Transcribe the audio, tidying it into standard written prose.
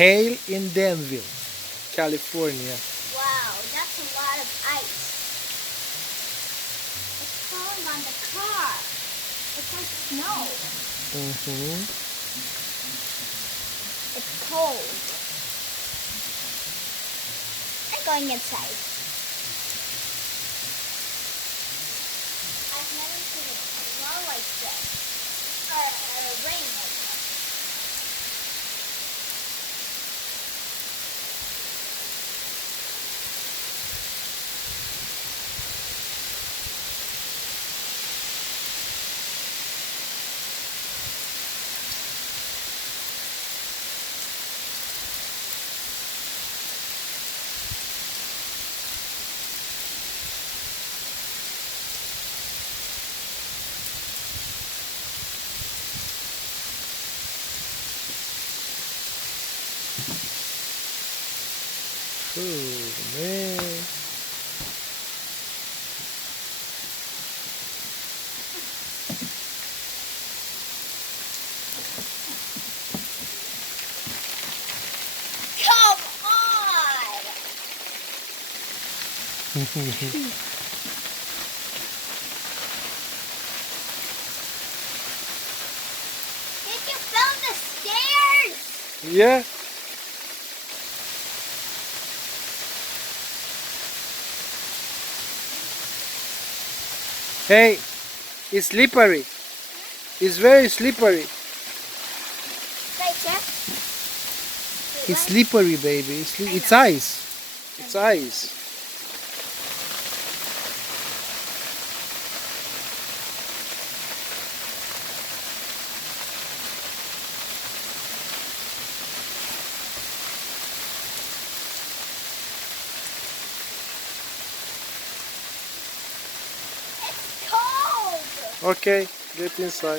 Hail in Danville, California. Wow, that's a lot of ice. It's falling on the car. It's like snow. Mm-hmm. It's cold. I'm going inside. I've never seen it snow like this. Or rain like this. Oh, man. Come on! Did you film the stairs? Yeah. Hey, it's slippery. It's very slippery. Right, check. It's slippery, baby. It's ice. It's ice. It's cold! Okay, get inside.